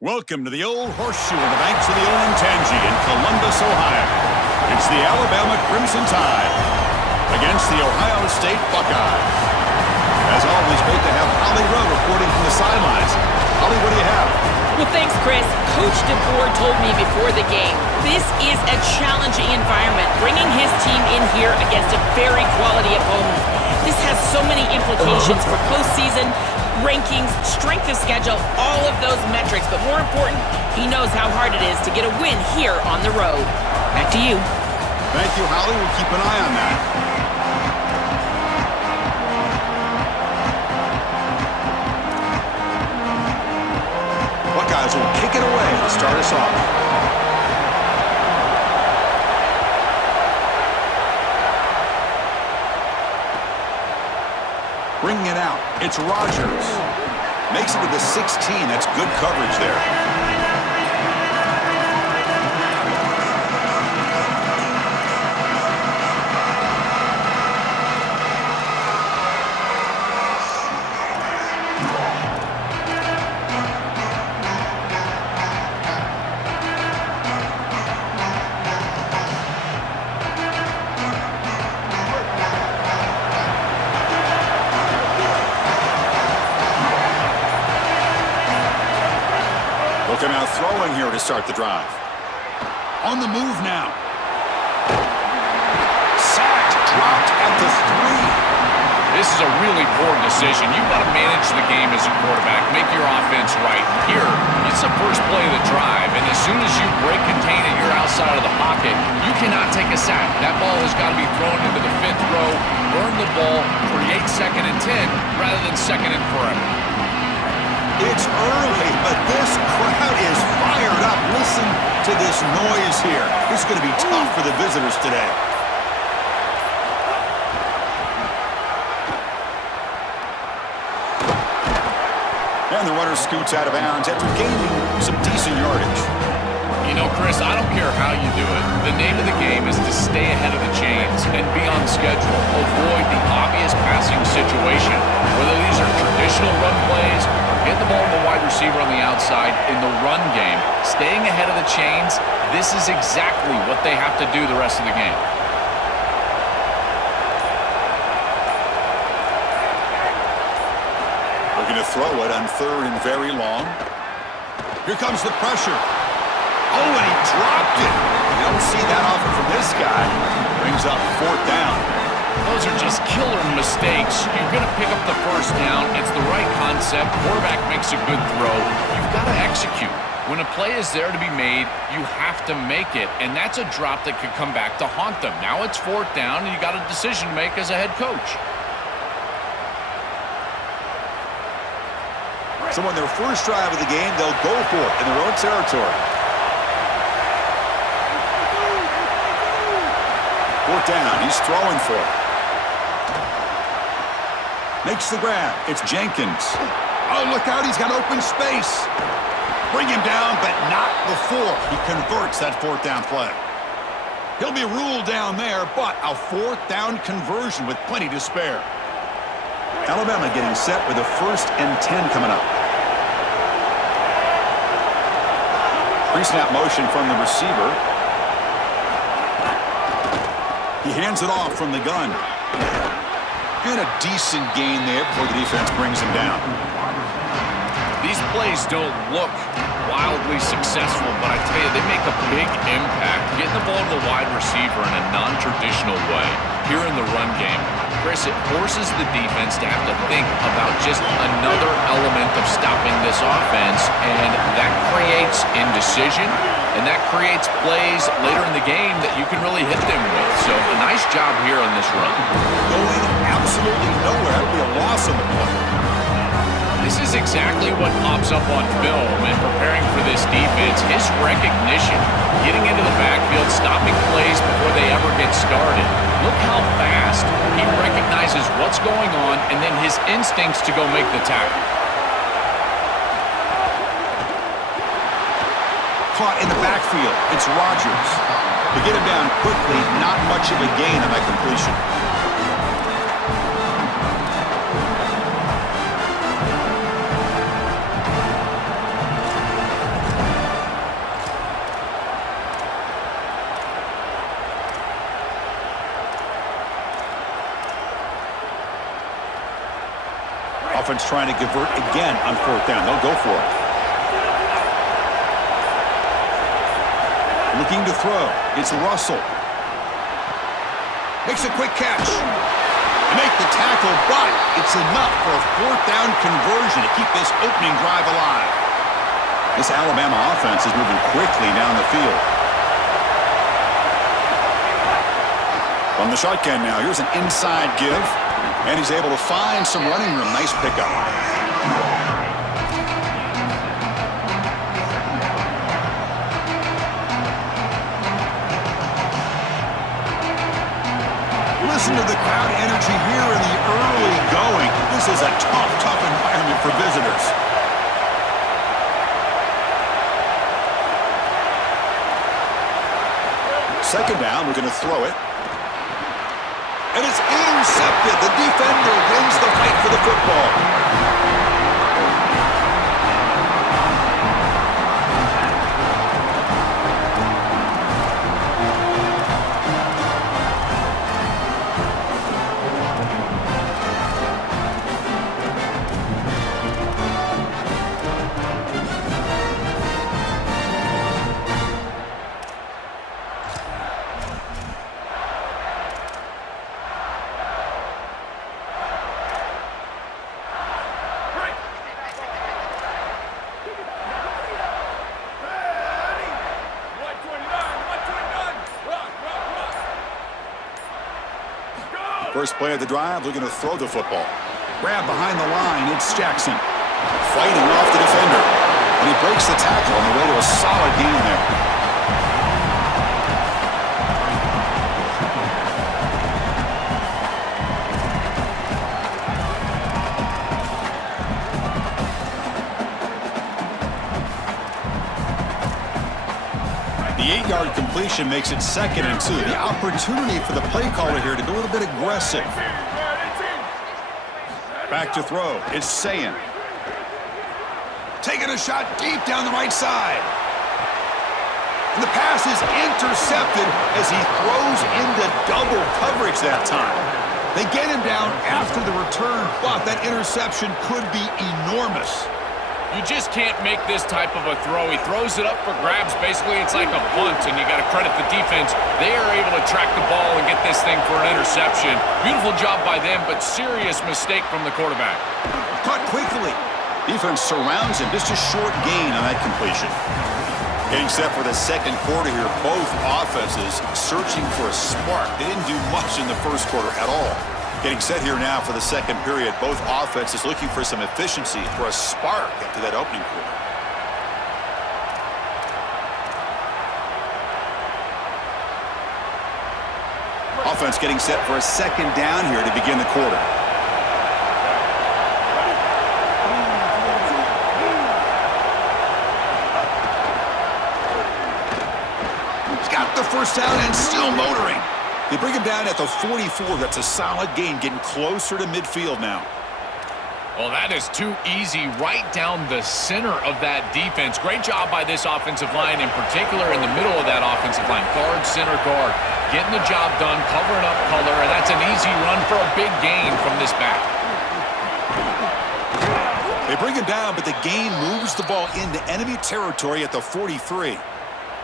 Welcome to the Old Horseshoe on the banks of the Olentangy in Columbus, Ohio. It's the Alabama Crimson Tide against the Ohio State Buckeyes. As always, great to have Holly Rowe reporting from the sidelines. Holly, what do you have? Well, thanks, Chris. Coach DeBoer told me before the game, this is a challenging environment, bringing his team in here against a very quality opponent. This has so many implications for postseason, rankings, strength of schedule, all of those metrics. But more important, he knows how hard it is to get a win here on the road. Back to you. Thank you, Holly. We'll keep an eye on that. Buckeyes will kick it away to start us off. Bringing it out, it's Rogers. Makes it to the 16. That's good coverage there. Looking out throwing here to start the drive. On the move now. Sacked, dropped at the 3. This is a really poor decision. You've got to manage the game as a quarterback, make your offense right. Here, it's the first play of the drive, and as soon as you break contain and you're outside of the pocket, you cannot take a sack. That ball has got to be thrown into the 5th row, burn the ball, create 2nd and 10 rather than 2nd and forever. It's early, but this crowd is fired up. Listen to this noise here. This is going to be tough for the visitors today. And the runner scoots out of bounds after gaining some decent yardage. You know, Chris, I don't care how you do it. The name of the game is to stay ahead of the chains and be on schedule. Avoid the obvious passing situation, whether these are traditional run plays or get the ball to the wide receiver on the outside in the run game. Staying ahead of the chains, this is exactly what they have to do the rest of the game. Looking to throw it on 3rd and very long. Here comes the pressure. Oh, and he dropped it. You don't see that often from this guy. Brings up 4th down. Those are just killer mistakes. You're going to pick up the 1st down. It's the right concept. Quarterback makes a good throw. You've got to execute. When a play is there to be made, you have to make it. And that's a drop that could come back to haunt them. Now it's 4th down, and you got a decision to make as a head coach. So on their first drive of the game, they'll go for it in their own territory. 4th down, he's throwing for it. Makes the grab, it's Jenkins. Oh, look out, he's got open space. Bring him down, but not before he converts that 4th down play. He'll be ruled down there, but a 4th down conversion with plenty to spare. Alabama getting set with a 1st and 10 coming up. Pre-snap motion from the receiver. He hands it off from the gun. And a decent gain there before the defense brings him down. These plays don't look wildly successful, but I tell you, they make a big impact getting the ball to the wide receiver in a non-traditional way here in the run game. Chris, it forces the defense to have to think about just another element of stopping this offense, and that creates indecision, and that creates plays later in the game that you can really hit them with. So a nice job here on this run. Going absolutely nowhere. That'll be a loss on the play. This is exactly what pops up on film and preparing for this defense. His recognition, getting into the backfield, stopping plays before they ever get started. Look how fast he recognizes what's going on and then his instincts to go make the tackle. Caught in the backfield. It's Rodgers. To get him down quickly, not much of a gain on that completion. Offense trying to convert again on fourth down. They'll go for it. Looking to throw. It's Russell. Makes a quick catch. Make the tackle, but it's enough for a fourth down conversion to keep this opening drive alive. This Alabama offense is moving quickly down the field. From the shotgun now, here's an inside give. And he's able to find some running room. Nice pickup. Listen to the crowd energy here in the early going. This is a tough environment for visitors. Second down, we're going to throw it. And it's intercepted. The defender wins the fight for the football. First play of the drive, looking to throw the football. Grab behind the line, it's Jackson. Fighting off the defender. And he breaks the tackle on the way to a solid gain there. The 8-yard completion makes it 2nd and 2. The opportunity for the play caller here to be a little bit aggressive. Back to throw. It's Sayin. Taking a shot deep down the right side. And the pass is intercepted as he throws into double coverage that time. They get him down after the return, but that interception could be enormous. You just can't make this type of a throw. He throws it up for grabs. Basically, it's like a punt, and you got to credit the defense. They are able to track the ball and get this thing for an interception. Beautiful job by them, but serious mistake from the quarterback. Caught quickly. Defense surrounds him. Just a short gain on that completion. Getting set for the second quarter here. Both offenses searching for a spark. They didn't do much in the first quarter at all. Getting set here now for the second period. Both offenses looking for some efficiency, for a spark after that opening quarter. Offense getting set for a second down here to begin the quarter. He's got the first down and still motoring. They bring him down at the 44. That's a solid gain, getting closer to midfield now. Well, that is too easy right down the center of that defense. Great job by this offensive line, in particular in the middle of that offensive line. Guard, center guard, getting the job done, covering up color, and that's an easy run for a big gain from this back. They bring him down, but the gain moves the ball into enemy territory at the 43.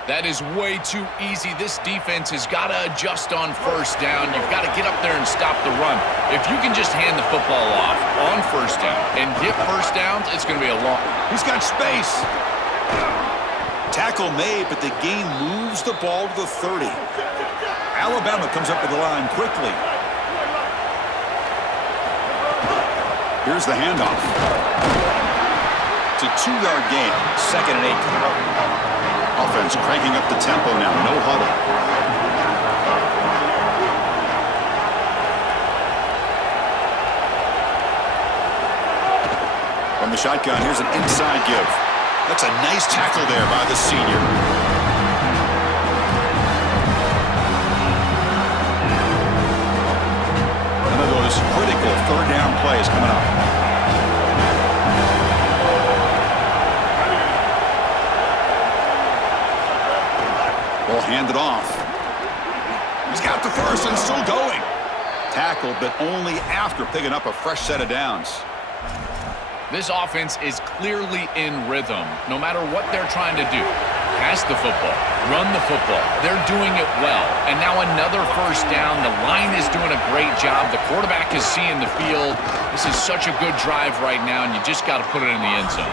That is way too easy. This defense has got to adjust on first down. You've got to get up there and stop the run. If you can just hand the football off on first down and get first downs, it's going to be a long. He's got space. Tackle made, but the gain moves the ball to the 30. Alabama comes up with the line quickly. Here's the handoff. It's a 2-yard gain, 2nd and 8. Offense cranking up the tempo now, no huddle. From the shotgun, here's an inside give. That's a nice tackle there by the senior. One of those critical third-down plays coming up. Ball handed off. He's got the first and still going. Tackled, but only after picking up a fresh set of downs. This offense is clearly in rhythm, no matter what they're trying to do. Pass the football, run the football. They're doing it well. And now another first down. The line is doing a great job. The quarterback is seeing the field. This is such a good drive right now, and you just got to put it in the end zone.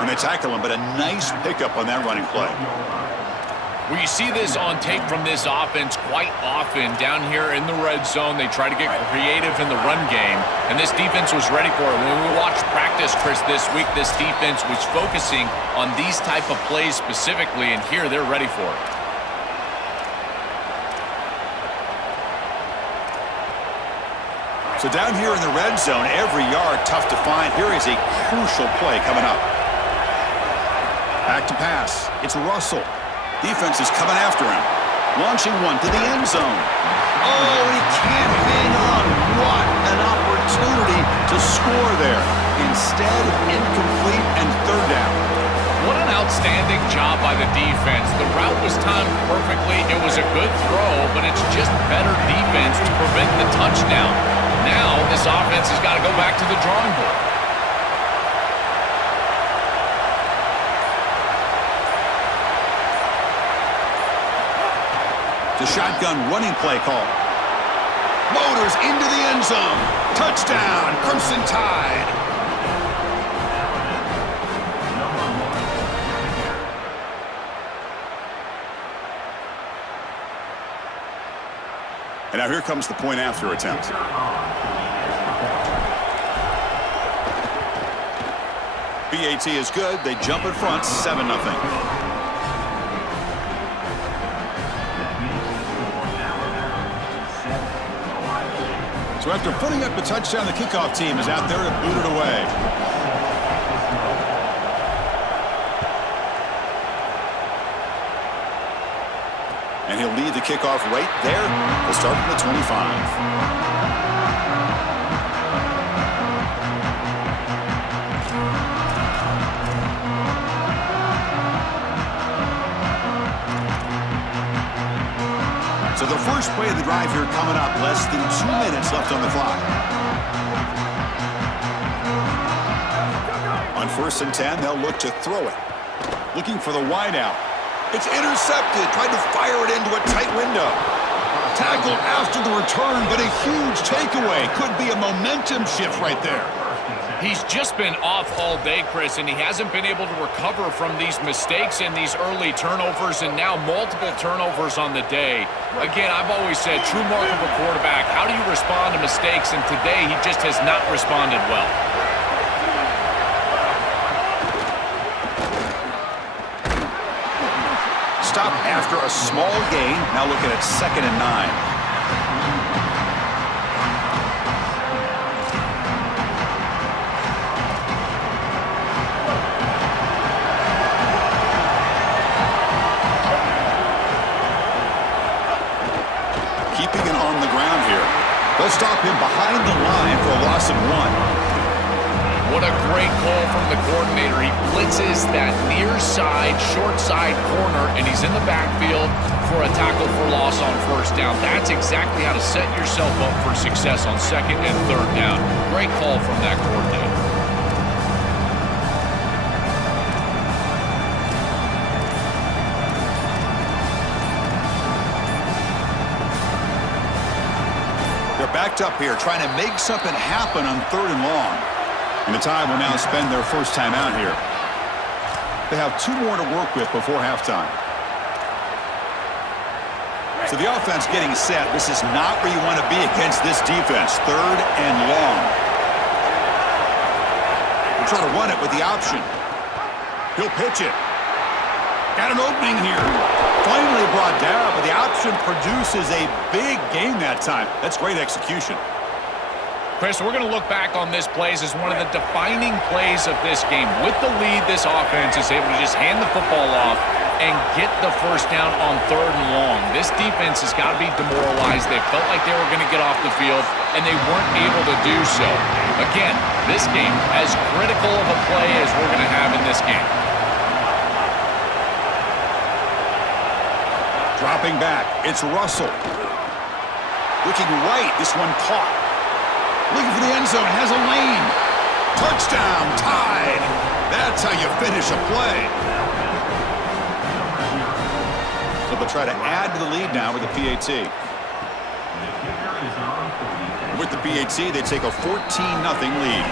And they tackle him, but a nice pickup on that running play. Well, you see this on tape from this offense quite often. Down here in the red zone, they try to get creative in the run game, and this defense was ready for it. When we watched practice, Chris, this week, this defense was focusing on these type of plays specifically, and here they're ready for it. So down here in the red zone, every yard tough to find. Here is a crucial play coming up. Back to pass. It's Russell. Defense is coming after him. Launching one to the end zone. Oh, he can't hang on. What an opportunity to score there. Instead, incomplete and third down. What an outstanding job by the defense. The route was timed perfectly. It was a good throw, but it's just better defense to prevent the touchdown. Now, this offense has got to go back to the drawing board. The shotgun running play call. Motors into the end zone. Touchdown, Crimson Tide. And now here comes the point after attempt. BAT is good. They jump in front, 7-0. So after putting up the touchdown, the kickoff team is out there to boot it away. And he'll lead the kickoff right there. We'll start from the 25. So the first play of the drive here coming up, less than 2 minutes left on the clock. On 1st and 10, they'll look to throw it. Looking for the wideout. It's intercepted, trying to fire it into a tight window. Tackled after the return, but a huge takeaway. Could be a momentum shift right there. He's just been off all day, Chris, and he hasn't been able to recover from these mistakes and these early turnovers, and now multiple turnovers on the day. Again, I've always said, true mark of a quarterback, how do you respond to mistakes? And today, he just has not responded well. Stop after a small gain. Now looking at 2nd and 9. Keeping it on the ground here. They'll stop him behind the line for a loss of 1. What a great call from the coordinator. He blitzes that near side, short side corner, and he's in the backfield for a tackle for loss on 1st down. That's exactly how to set yourself up for success on 2nd and 3rd down. Great call from that coordinator. Backed up here, trying to make something happen on 3rd and long. And the Tide will now spend their first time out here. They have 2 more to work with before halftime. So the offense getting set. This is not where you want to be against this defense. 3rd and long. We'll try to run it with the option. He'll pitch it. Got an opening here. Finally brought down, but the option produces a big gain that time. That's great execution. Chris, we're going to look back on this play as one of the defining plays of this game. With the lead, this offense is able to just hand the football off and get the first down on 3rd and long. This defense has got to be demoralized. They felt like they were going to get off the field, and they weren't able to do so. Again, this game, as critical of a play as we're going to have in this game. Dropping back, it's Russell. Looking right, this one caught. Looking for the end zone, has a lane. Touchdown, Tide. That's how you finish a play. So they'll try to add to the lead now with the PAT. With the PAT, they take a 14-0 lead.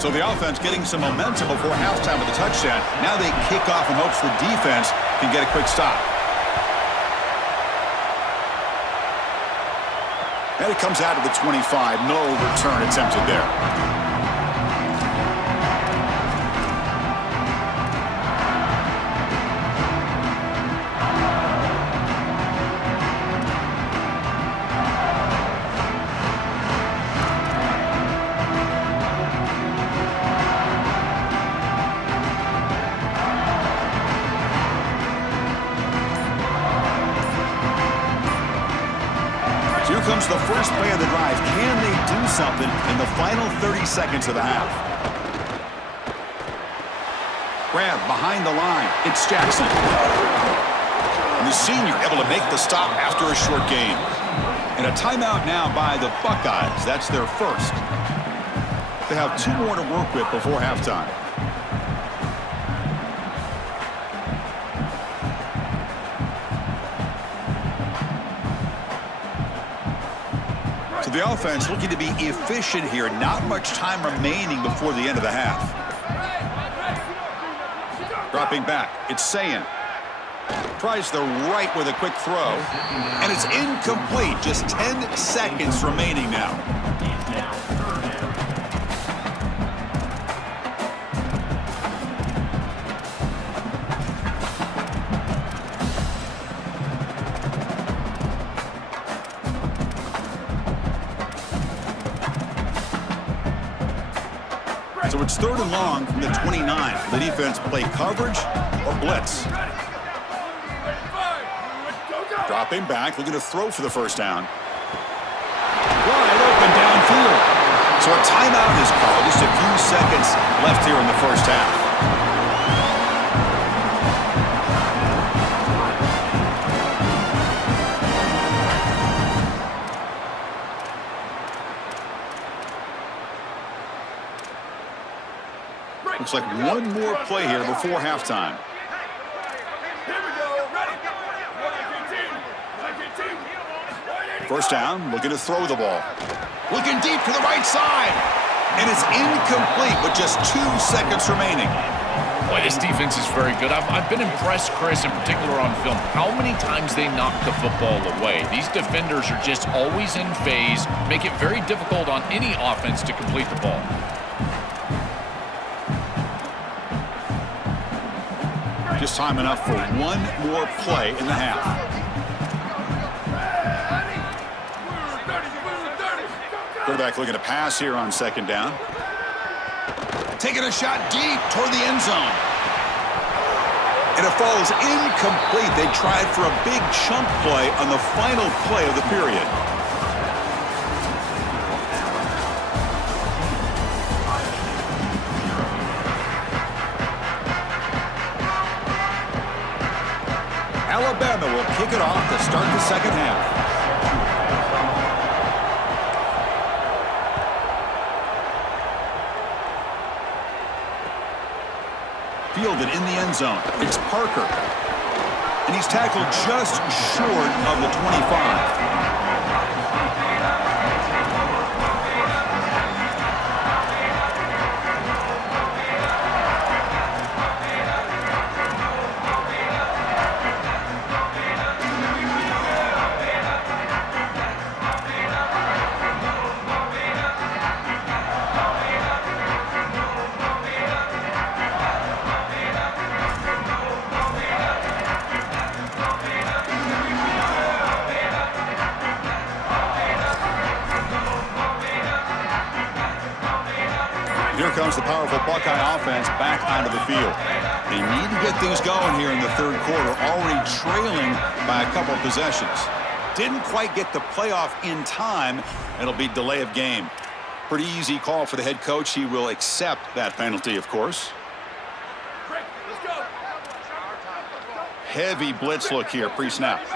So the offense getting some momentum before halftime with a touchdown. Now they kick off in hopes the defense can get a quick stop. And it comes out to the 25. No return attempted there. Here comes the first play of the drive. Can they do something in the final 30 seconds of the half? Grab behind the line. It's Jackson. And the senior able to make the stop after a short gain. And a timeout now by the Buckeyes. That's their first. They have 2 more to work with before halftime. The offense looking to be efficient here. Not much time remaining before the end of the half. Dropping back, it's Sayin. Tries the right with a quick throw. And it's incomplete. Just 10 seconds remaining now. So it's 3rd and long from the 29. The defense play coverage or blitz. Dropping back, looking to throw for the first down. Wide open downfield. So a timeout is called. Just a few seconds left here in the first half. Looks like one more play here before halftime. First down, looking to throw the ball. Looking deep to the right side. And it's incomplete with just 2 seconds remaining. Boy, this defense is very good. I've been impressed, Chris, in particular on film, how many times they knock the football away. These defenders are just always in phase, make it very difficult on any offense to complete the ball. Just time enough for one more play in the half. Quarterback looking to pass here on 2nd down. Taking a shot deep toward the end zone. And it falls incomplete. They tried for a big chunk play on the final play of the period. kick it off to start the second half. Fielded in the end zone. It's Parker. And he's tackled just short of the 25. Here comes the powerful Buckeye offense back onto the field. They need to get things going here in the third quarter, already trailing by a couple possessions. Didn't quite get the playoff in time. It'll be delay of game. Pretty easy call for the head coach. He will accept that penalty, of course. Heavy blitz look here, pre-snap.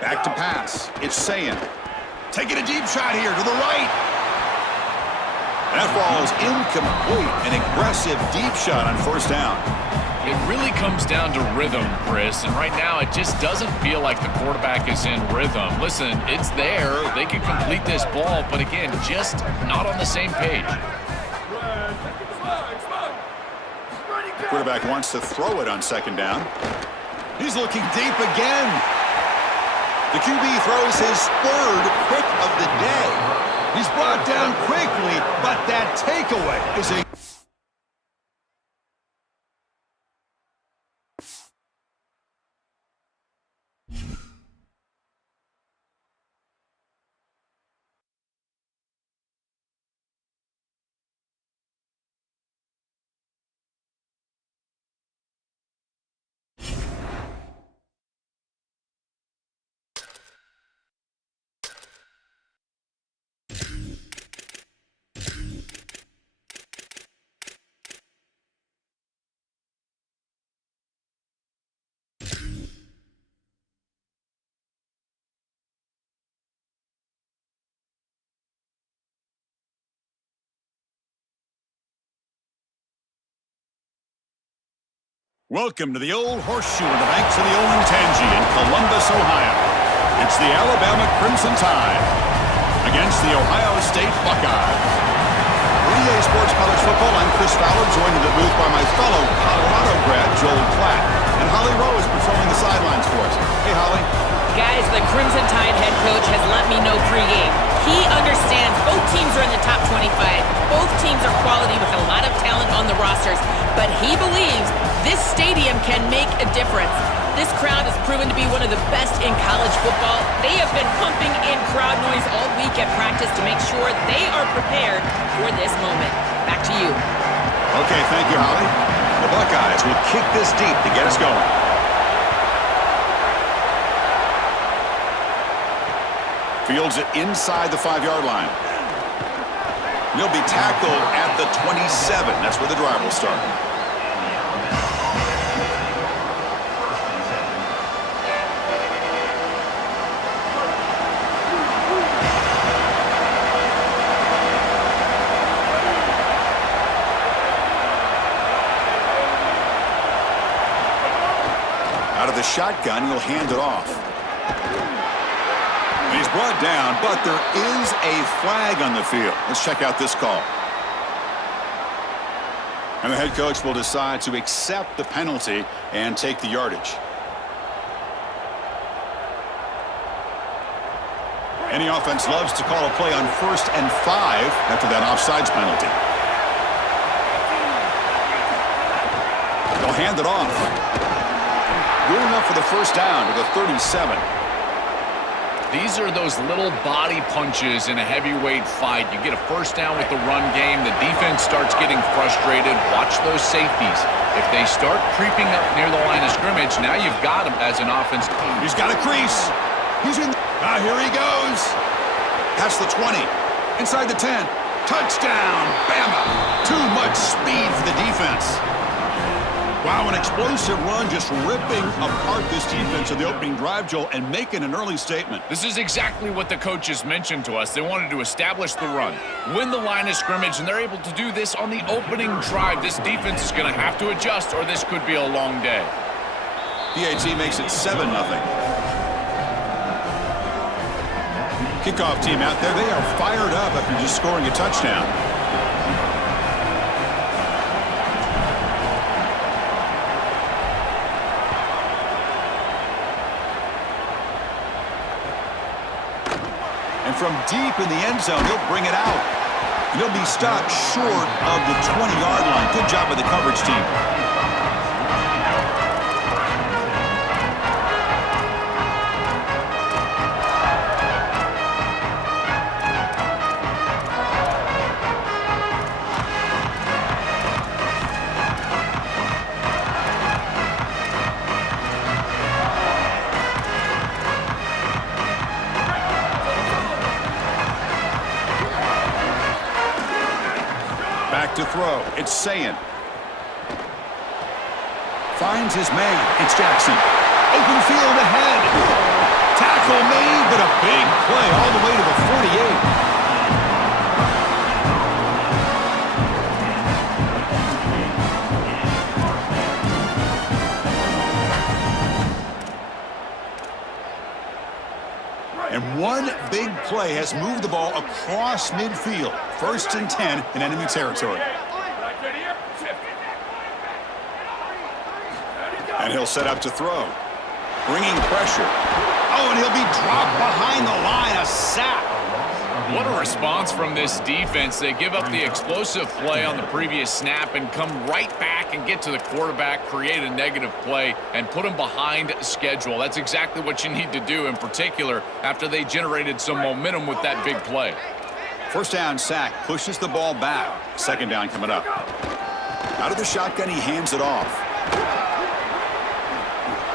Back to pass. It's Sayin. Taking a deep shot here to the right. That ball is incomplete. An aggressive deep shot on first down. It really comes down to rhythm, Chris, and right now it just doesn't feel like the quarterback is in rhythm. Listen, it's there. They can complete this ball, but again, just not on the same page. The quarterback wants to throw it on second down. He's looking deep again. The QB throws his third pick of the day. He's brought down quickly, but that takeaway is a... Welcome to the Old Horseshoe on the banks of the Olentangy in Columbus, Ohio. It's the Alabama Crimson Tide against the Ohio State Buckeyes. For EA Sports College Football, I'm Chris Fowler, joined in the booth by my fellow Colorado grad, Joel Klatt. And Holly Rowe is patrolling the sidelines for us. Hey, Holly. Guys, the Crimson Tide head coach has let me know pregame. He understands both teams are in the top 25. Both teams are quality with a lot of talent on the rosters. But he believes this stadium can make a difference. This crowd has proven to be one of the best in college football. They have been pumping in crowd noise all week at practice to make sure they are prepared for this moment. Back to you. Okay, thank you, Holly. The Buckeyes will kick this deep to get us going. Fields it inside the 5-yard line. He'll be tackled at the 27. That's where the drive will start. Out of the shotgun, he'll hand it off. He's brought down, but there is a flag on the field. Let's check out this call. And the head coach will decide to accept the penalty and take the yardage. Any offense loves to call a play on 1st and 5 after that offsides penalty. They'll hand it off. Good enough for the first down to the 37. These are those little body punches in a heavyweight fight. You get a first down with the run game. The defense starts getting frustrated. Watch those safeties. If they start creeping up near the line of scrimmage, now you've got him as an offense. He's got a crease. He's in. Here he goes. Past the 20. Inside the 10. Touchdown, Bama. Too much speed for the defense. Wow, an explosive run just ripping apart this defense in the opening drive, Joel, and making an early statement. This is exactly what the coaches mentioned to us. They wanted to establish the run, win the line of scrimmage, and they're able to do this on the opening drive. This defense is going to have to adjust, or this could be a long day. PAT makes it 7-0. Kickoff team out there, they are fired up after just scoring a touchdown. And from deep in the end zone, he'll bring it out. And he'll be stopped short of the 20-yard line. Good job by the coverage team. Back to throw. It's Sayin. Finds his man. It's Jackson. Open field ahead. Tackle made, but a big play all the way to the 48. And one big play has moved the ball across midfield. 1st and 10 in enemy territory. And he'll set up to throw. Bringing pressure. Oh, and he'll be dropped behind the line. A sack. What a response from this defense. They give up the explosive play on the previous snap and come right back and get to the quarterback, create a negative play, and put him behind schedule. That's exactly what you need to do, in particular, after they generated some momentum with that big play. 1st down sack, pushes the ball back. 2nd down coming up. Out of the shotgun, he hands it off.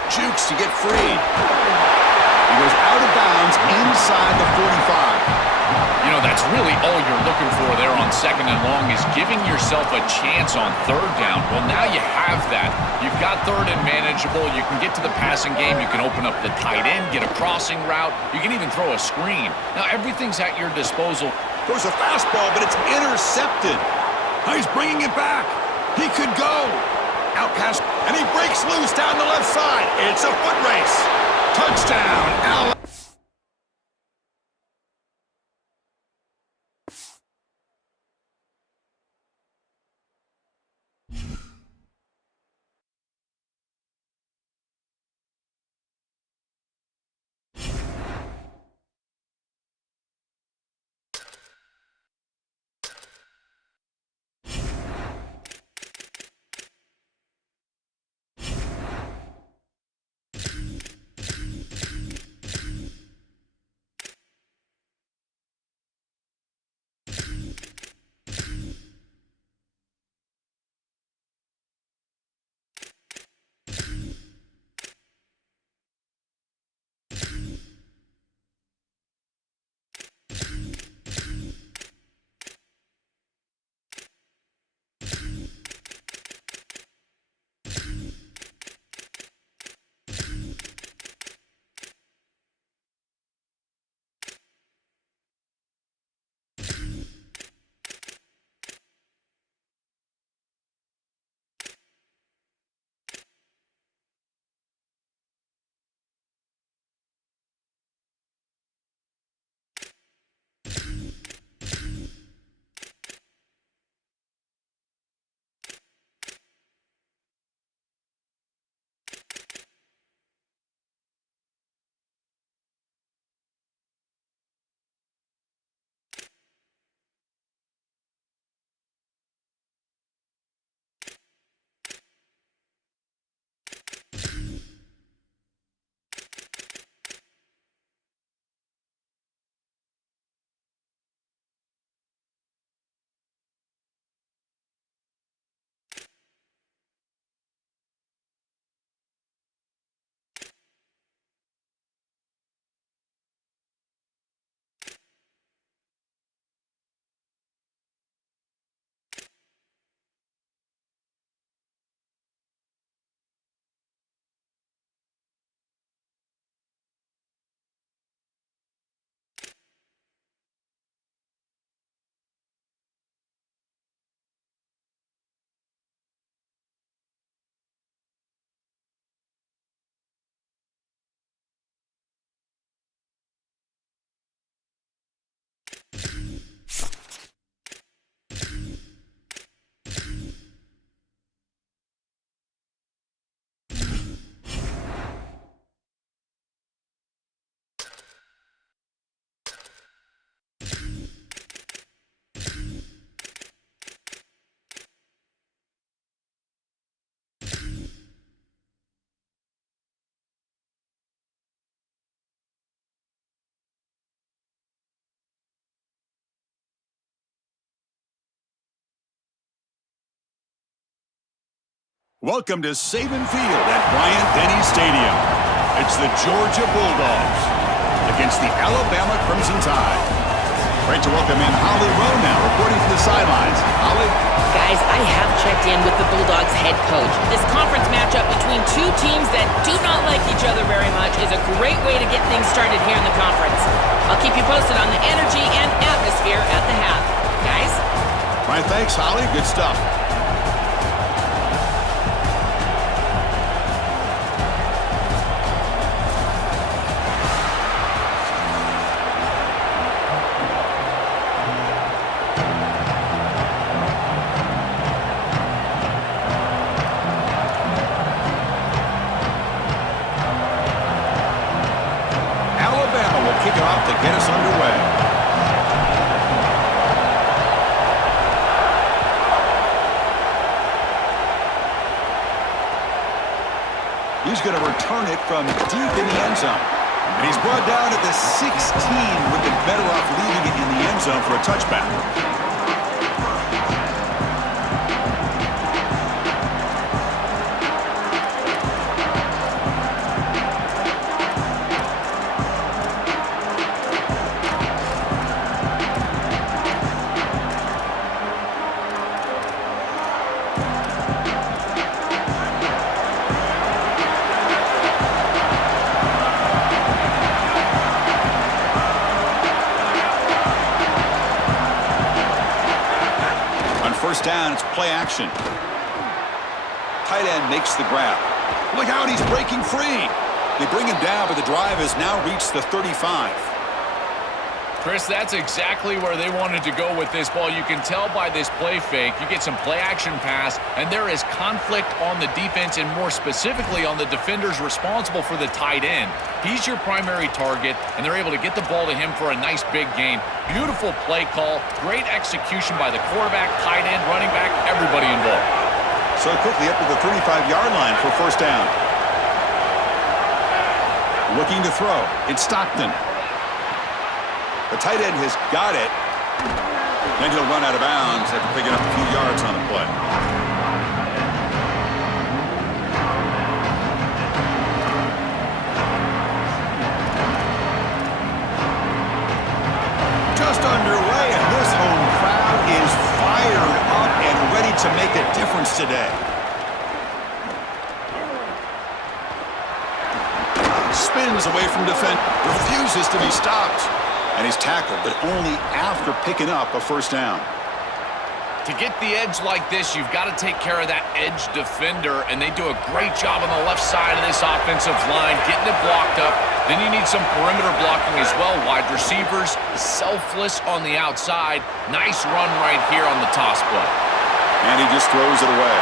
Jukes to get free. He goes out of bounds inside the 45. You know, that's really all you're looking for there on 2nd and long is giving yourself a chance on 3rd down. Well, now you have that. You've got 3rd and manageable. You can get to the passing game. You can open up the tight end, get a crossing route. You can even throw a screen. Now, everything's at your disposal. Throws a fastball, but it's intercepted. Now he's bringing it back. He could go. Out past, and he breaks loose down the left side. It's a foot race. Touchdown, Allen. Welcome to Saban Field at Bryant-Denny Stadium. It's the Georgia Bulldogs against the Alabama Crimson Tide. Great to welcome in Holly Rowe now, reporting from the sidelines. Holly? Guys, I have checked in with the Bulldogs head coach. This conference matchup between two teams that do not like each other very much is a great way to get things started here in the conference. I'll keep you posted on the energy and atmosphere at the half. Guys? All right, thanks, Holly. Good stuff. Kick it off to get us underway. He's going to return it from deep in the end zone. And he's brought down at the 16. Would be better off leaving it in the end zone for a touchback. First down, it's play action. Tight end makes the grab. Look out, he's breaking free. They bring him down, but the drive has now reached the 35. Chris, that's exactly where they wanted to go with this ball. You can tell by this play fake. You get some play action pass, and there is conflict on the defense, and more specifically on the defenders responsible for the tight end. He's your primary target, and they're able to get the ball to him for a nice big gain. Beautiful play call, great execution by the quarterback, tight end, running back, everybody involved. So quickly up to the 35-yard line for first down. Looking to throw. It's Stockton. The tight end has got it. Then he'll run out of bounds after picking up a few yards on the play. Just underway, and this home crowd is fired up and ready to make a difference today. Spins away from defense, refuses to be stopped. And he's tackled, but only after picking up a first down. To get the edge like this, you've got to take care of that edge defender, and they do a great job on the left side of this offensive line, getting it blocked up. Then you need some perimeter blocking as well. Wide receivers, selfless on the outside. Nice run right here on the toss play. And he just throws it away.